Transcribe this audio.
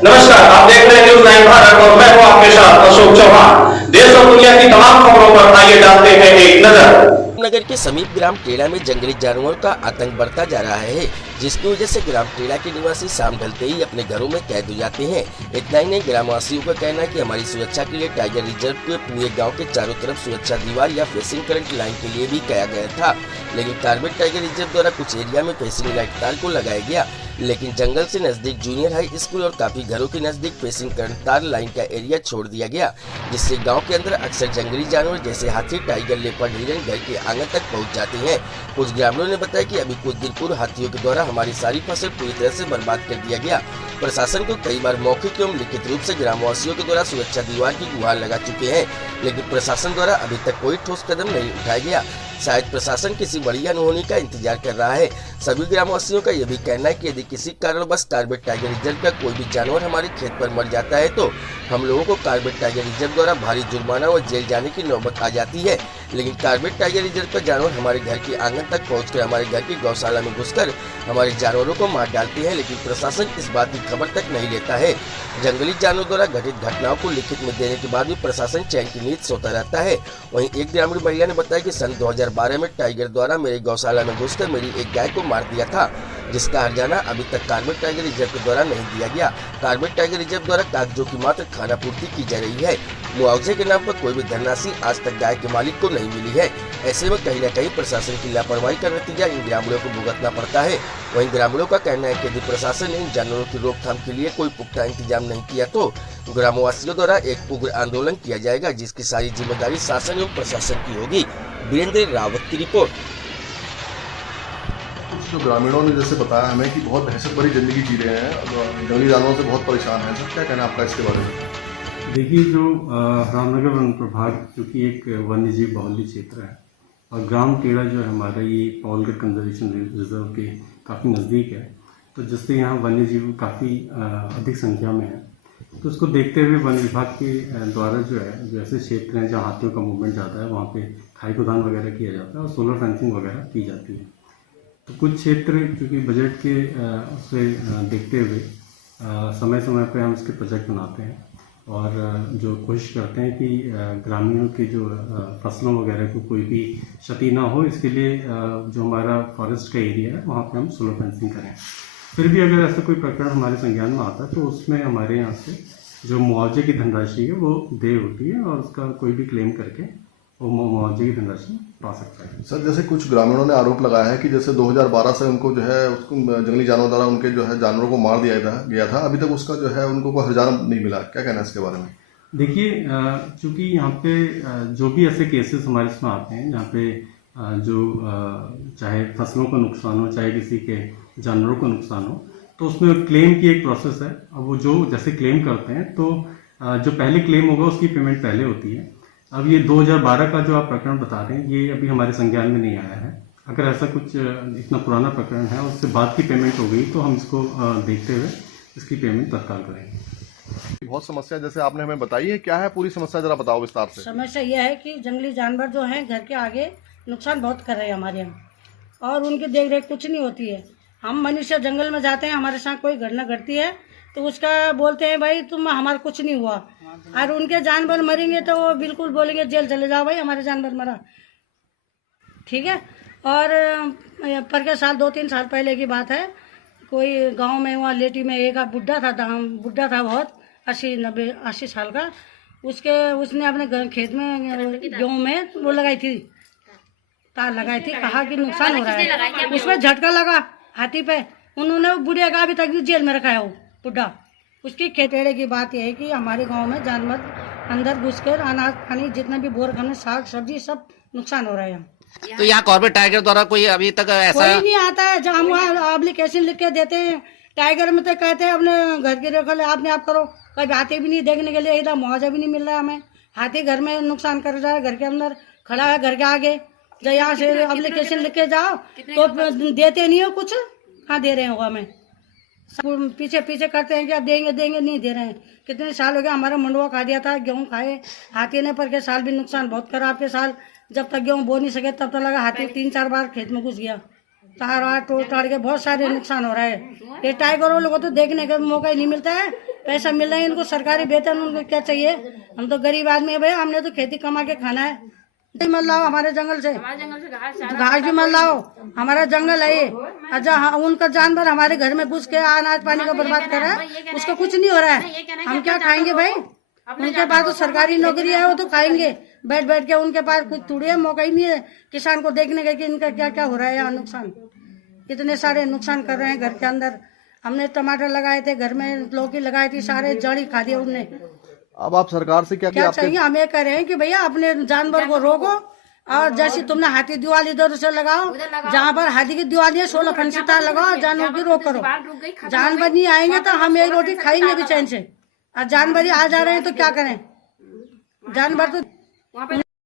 नमस्कार, आप देख रहे हैं न्यूज़ 9 भारत और मैं हूं आपके साथ अशोक चौहान। देश और दुनिया की तमाम खबरों पर आइए डालते हैं एक नजर। नगर के समीप ग्राम टेड़ा में जंगली जानवरों का आतंक बढ़ता जा रहा है, जिसकी वजह से ग्राम टेड़ा के निवासी शाम ढलते ही अपने घरों में कैद हो जाते हैं। इतना ही नहीं, ग्रामवासियों का कहना है कि हमारी सुरक्षा के लिए टाइगर रिजर्व के पूरे गांव के चारों तरफ सुरक्षा दीवार या फेसिंग करंट लाइन के लिए भी किया गया था, लेकिन कार्बेट टाइगर रिजर्व द्वारा कुछ एरिया में फेसिंग लाइट तार को लगाया गया, लेकिन जंगल से नजदीक जूनियर हाई स्कूल और काफी घरों के नजदीक फेसिंग करंट तार लाइन का एरिया छोड़ दिया गया, जिससे गांव के अंदर अक्सर जंगली जानवर जैसे हाथी, टाइगर, लेपर्ड, हिरन घर के आंगन तक पहुंच जाते हैं। कुछ ग्रामीणों ने बताया कि अभी कुछ दिन पूर्व हाथियों के द्वारा हमारी सारी फसल पूरी तरह से बर्बाद कर दिया गया। प्रशासन को कई बार मौखिक एवं लिखित रूप से ग्रामवासियों के द्वारा सुरक्षा दीवार की गुहार लगा चुके हैं, लेकिन प्रशासन द्वारा अभी तक कोई ठोस कदम नहीं उठाया गया। शायद प्रशासन किसी बड़ी अनहोनी का इंतजार कर रहा है। सभी ग्रामवासियों का यह भी कहना है कि यदि किसी कारणवश कार्बेट टाइगर रिजर्व का कोई भी जानवर हमारे खेत पर मर जाता है तो हम लोगों को कार्बेट टाइगर रिजर्व द्वारा भारी जुर्माना और जेल जाने की नौबत आ जाती है। लेकिन कार्बेट टाइगर रिजर्व का जानवर हमारे घर के आंगन तक पहुंचकर हमारे घर की गौशाला में घुसकर हमारे जानवरों को मार डालते हैं, लेकिन प्रशासन इस बात की खबर तक नहीं लेता है। जंगली जानवरों द्वारा घटित घटनाओं को लिखित में देने के बाद भी प्रशासन चैन की नींद सोता रहता है। वहीं एक ग्रामीण महिला ने बताया कि सन 2012 में टाइगर द्वारा मेरी गौशाला में घुसकर मेरी एक गाय को मार दिया था, जिसका हर्जाना अभी तक कार्बेट टाइगर रिजर्व के द्वारा नहीं दिया गया। कार्बेट टाइगर रिजर्व द्वारा कागजों की मात्र खाना पूर्ति की जा रही है, मुआवजे के नाम पर कोई भी धनराशि आज तक गाय के मालिक को नहीं मिली है। ऐसे में कहीं न कहीं प्रशासन की लापरवाही का नतीजा इन ग्रामीणों को भुगतना पड़ता है। वहीं ग्रामीणों का कहना है कि यदि प्रशासन ने इन जानवरों की रोकथाम के लिए कोई पुख्ता इंतजाम नहीं किया तो ग्रामवासियों द्वारा एक उग्र आंदोलन किया जाएगा, जिसकी सारी जिम्मेदारी शासन एवं प्रशासन की होगी। वीरेंद्र रावत की रिपोर्ट। जो ग्रामीणों ने जैसे बताया हमें कि बहुत दहशत भरी जिंदगी जी रहे हैं, जंगली जानवरों से बहुत परेशान हैं। सर क्या कहना है आपका इसके बारे में? देखिए, जो रामनगर वन प्रभाग क्योंकि एक वन्य जीव बाहुल्य क्षेत्र है और ग्राम टेड़ा जो है हमारा ये पॉलगढ़ कंजर्वेशन रिजर्व के काफ़ी नज़दीक है, तो जिससे यहाँ वन्य जीव काफ़ी अधिक संख्या में है। तो उसको देखते हुए वन विभाग के द्वारा जो है, जो ऐसे क्षेत्र हैं जहाँ हाथियों का मूवमेंट ज़्यादा है वहाँ पे खाई खुदान वगैरह किया जाता है और सोलर फेंसिंग वगैरह की जाती है। तो कुछ क्षेत्र क्योंकि बजट के उससे देखते हुए समय समय पर हम इसके प्रोजेक्ट बनाते हैं और जो कोशिश करते हैं कि ग्रामीणों के जो फसलों वगैरह को कोई भी क्षति ना हो, इसके लिए जो हमारा फॉरेस्ट का एरिया है वहाँ पे हम सोलर फेंसिंग करें। फिर भी अगर ऐसा कोई प्रकरण हमारे संज्ञान में आता है तो उसमें हमारे यहाँ से जो मुआवजे की धनराशि है वो देय होती है और उसका कोई भी क्लेम करके वो मुआवजे की धनराशि पा सकता है। सर जैसे कुछ ग्रामीणों ने आरोप लगाया है कि जैसे 2012 से उनको जो है उसको जंगली जानवरों द्वारा उनके जो है जानवरों को मार दिया गया था, अभी तक उसका जो है उनको कोई हर्जाना नहीं मिला। क्या कहना है इसके बारे में? देखिए, चूँकि यहाँ पे जो भी ऐसे केसेस हमारे इसमें आते हैं जहाँ पे जो चाहे फसलों को नुकसान हो चाहे किसी के जानवरों को नुकसान हो, तो उसमें क्लेम की एक प्रोसेस है। अब वो जो जैसे क्लेम करते हैं तो जो पहले क्लेम होगा उसकी पेमेंट पहले होती है। अब ये 2012 का जो आप प्रकरण बता रहे हैं ये अभी हमारे संज्ञान में नहीं आया है। अगर ऐसा कुछ इतना पुराना प्रकरण है उससे बाद की पेमेंट हो गई तो हम इसको देखते हुए इसकी पेमेंट तत्काल करेंगे। बहुत समस्या जैसे आपने हमें बताई है, क्या है पूरी समस्या जरा बताओ विस्तार से। समस्या यह है कि जंगली जानवर जो हैं घर के आगे नुकसान बहुत कर रहे हैं हमारे यहाँ और उनकी देख रेख कुछ नहीं होती है। हम मनुष्य जंगल में जाते हैं, हमारे साथ कोई घटना घटती है तो उसका बोलते हैं भाई तुम हमारा कुछ नहीं हुआ, और उनके जानवर मरेंगे तो वो बिल्कुल बोलेंगे जेल चले जाओ भाई हमारे जानवर मरा। ठीक है। और पर के साल 2-3 साल पहले की बात है, कोई गांव में वहाँ लेटी में एक बुढ़ा था बहुत 80 साल का, उसने अपने खेत में गेहूँ में वो लगाई थी, तार लगाई थी, कहा कि नुकसान हो रहा है, उसमें झटका लगा हाथी पे, उन्होंने बुढ़िया का अभी तक भी जेल में रखा है वो बुढ़ा। उसकी खेतेड़े की बात यह है कि हमारे गांव में जानवर अंदर घुसकर अनाज पानी जितना भी बोर खाने साग सब्जी सब नुकसान हो रहा है। तो यहाँ कॉर्बेट टाइगर द्वारा कोई अभी तक ऐसा कोई नहीं आता है। जब हम एप्लीकेशन लिख के देते हैं टाइगर में तो कहते हैं अपने घर की रेखल आपने आप करो, कभी आते भी नहीं देखने के लिए, इधर मुआवजा भी नहीं मिल रहा है हमें। हाथी घर में नुकसान कर रहा है, घर के अंदर खड़ा है घर के आगे, जब यहाँ से एप्लीकेशन लिख के जाओ तो देते नहीं हो कुछ, कहाँ दे रहे हो हमें, पीछे पीछे करते हैं कि आप देंगे नहीं दे रहे हैं। कितने साल हो गया हमारा मंडुआ खा दिया था, गेहूँ खाए हाथी ने, पर के साल भी नुकसान बहुत करा। आपके साल जब तक गेहूँ बो नहीं सके तब तक लगा हाथी 3-4 बार खेत में घुस गया, तार वार तोड़ ताड़ के बहुत सारे नुकसान हो रहा है। ये टाइगर वालों को तो देखने का मौका ही नहीं मिलता है। पैसा मिल रहा है इनको, सरकारी वेतन, उनको क्या चाहिए? हम तो गरीब आदमी है भैया, हमने तो खेती कमा के खाना है। नहीं मत लाओ हमारे जंगल से घास भी मत लाओ, हमारा जंगल है ये। अच्छा हाँ, उनका जानवर हमारे घर में घुस के अनाज पानी का बर्बाद कर रहा है, उसका कुछ नहीं हो रहा है। हम क्या खाएंगे भाई? उनके पास तो सरकारी नौकरी है, वो तो खाएंगे बैठ बैठ के। उनके पास कुछ थोड़ी है, मौका ही नहीं है किसान को देखने का कि इनका क्या क्या हो रहा है यहाँ नुकसान। इतने सारे नुकसान कर रहे हैं घर के अंदर। हमने टमाटर लगाए थे घर में, लौकी लगाई थी, सारे जड़ी खा दिए उनने। अब आप सरकार से क्या चाहिए? हम ये कह रहे हैं कि भैया अपने जानवर को रोको, और जैसे तुमने हाथी दिवाली इधर से लगाओ, जहाँ पर हाथी की दिवाली है 16 फंसिता लगाओ, जानवर की रोक करो। जानवर नहीं आएंगे तो हम एक रोटी खाएंगे भी चैन से, और जानवर ही आ जा रहे हैं तो क्या करें? जानवर तो